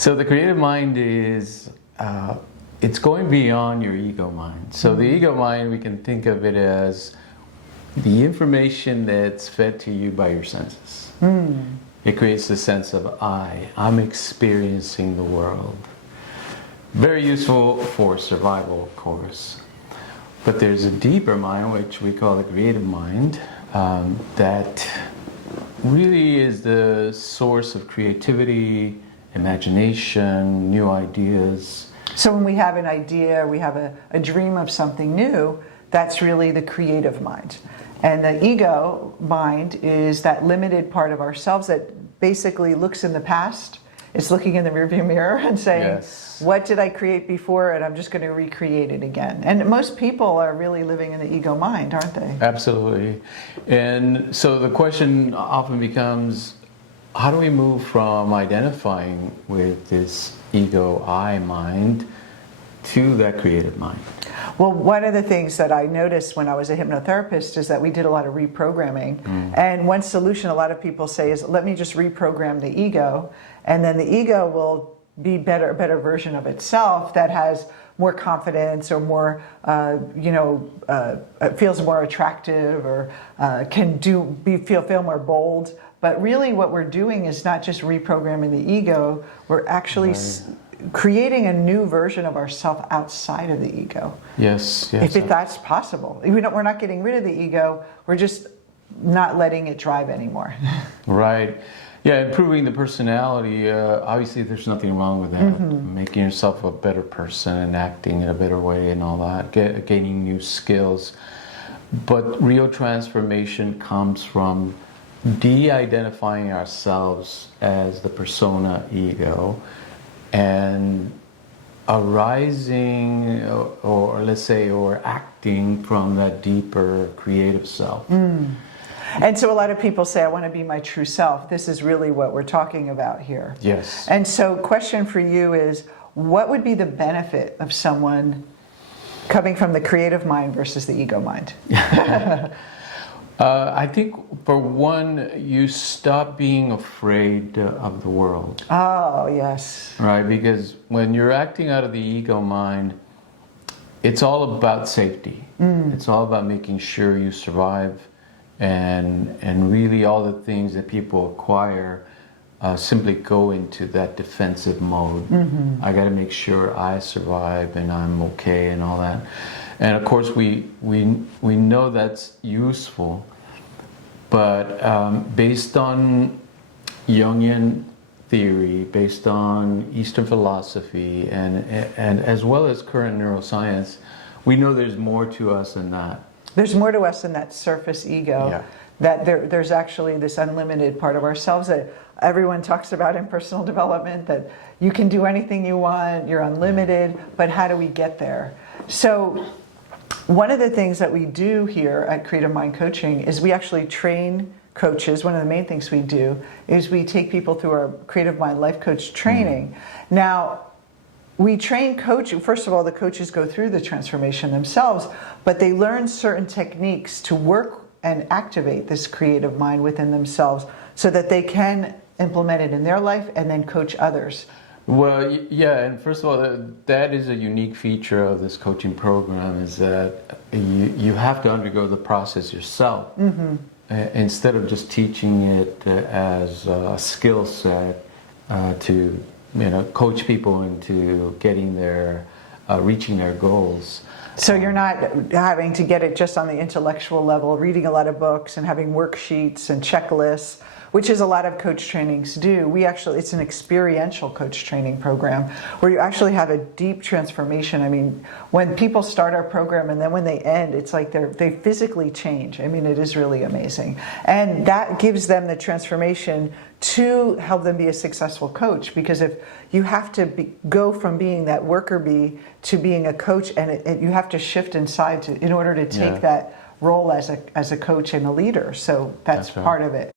So the creative mind is, it's going beyond your ego mind. So the ego mind, we can think of it as the information that's fed to you by your senses. It creates the sense of I'm experiencing the world. Very useful for survival, of course. But there's a deeper mind, which we call the creative mind, that really is the source of creativity, imagination, new ideas. So when we have an idea, we have a dream of something new, that's really the creative mind. And the ego mind is that limited part of ourselves that basically looks in the past. It's looking in the rearview mirror and saying, Yes. What did I create before, and I'm just going to recreate it again. And most people are really living in the ego mind, aren't they? Absolutely. And so the question often becomes, how do we move from identifying with this ego I mind to that creative mind? Well, one of the things that I noticed when I was a hypnotherapist is that we did a lot of reprogramming. And one solution a lot of people say is, let me just reprogram the ego, and then the ego will be a better version of itself that has more confidence or more, feels more attractive or can feel more bold. But really what we're doing is not just reprogramming the ego, we're actually creating a new version of ourselves outside of the ego. Yes. If that's possible. We're not getting rid of the ego, we're just not letting it drive anymore. Right. Yeah, improving the personality, obviously there's nothing wrong with that. Making yourself a better person and acting in a better way and all that, gaining new skills. But real transformation comes from de-identifying ourselves as the persona ego and arising or acting from that deeper creative self. And so a lot of people say, I want to be my true self. This is really what we're talking about here. Yes. And so question for you is, what would be the benefit of someone coming from the creative mind versus the ego mind? I think, for one, you stop being afraid of the world. Oh, yes. Right, because when you're acting out of the ego mind, it's all about safety. It's all about making sure you survive, and really all the things that people acquire simply go into that defensive mode. I got to make sure I survive and I'm okay and all that. And of course we know that's useful, but based on Jungian theory, based on Eastern philosophy, and as well as current neuroscience, we know there's more to us than that. There's more to us than that surface ego. Yeah. That there's actually this unlimited part of ourselves that everyone talks about in personal development, that you can do anything you want, you're unlimited, but how do we get there? So one of the things that we do here at Creative Mind Coaching is we actually train coaches. One of the main things we do is we take people through our Creative Mind Life Coach training. Now, we train coaches. First of all, the coaches go through the transformation themselves, but they learn certain techniques to work and activate this creative mind within themselves so that they can implement it in their life and then coach others. Well, yeah, and first of all, that is a unique feature of this coaching program, is that you have to undergo the process yourself. Instead of just teaching it as a skill set to coach people into getting reaching their goals. So you're not having to get it just on the intellectual level, reading a lot of books and having worksheets and checklists, which is a lot of coach trainings do. It's an experiential coach training program where you actually have a deep transformation. I mean, when people start our program and then when they end, it's like they physically change. I mean, it is really amazing. And that gives them the transformation to help them be a successful coach, because if you have to go from being that worker bee to being a coach, and you have to shift inside in order to take that role as a coach and a leader. So that's right. part of it.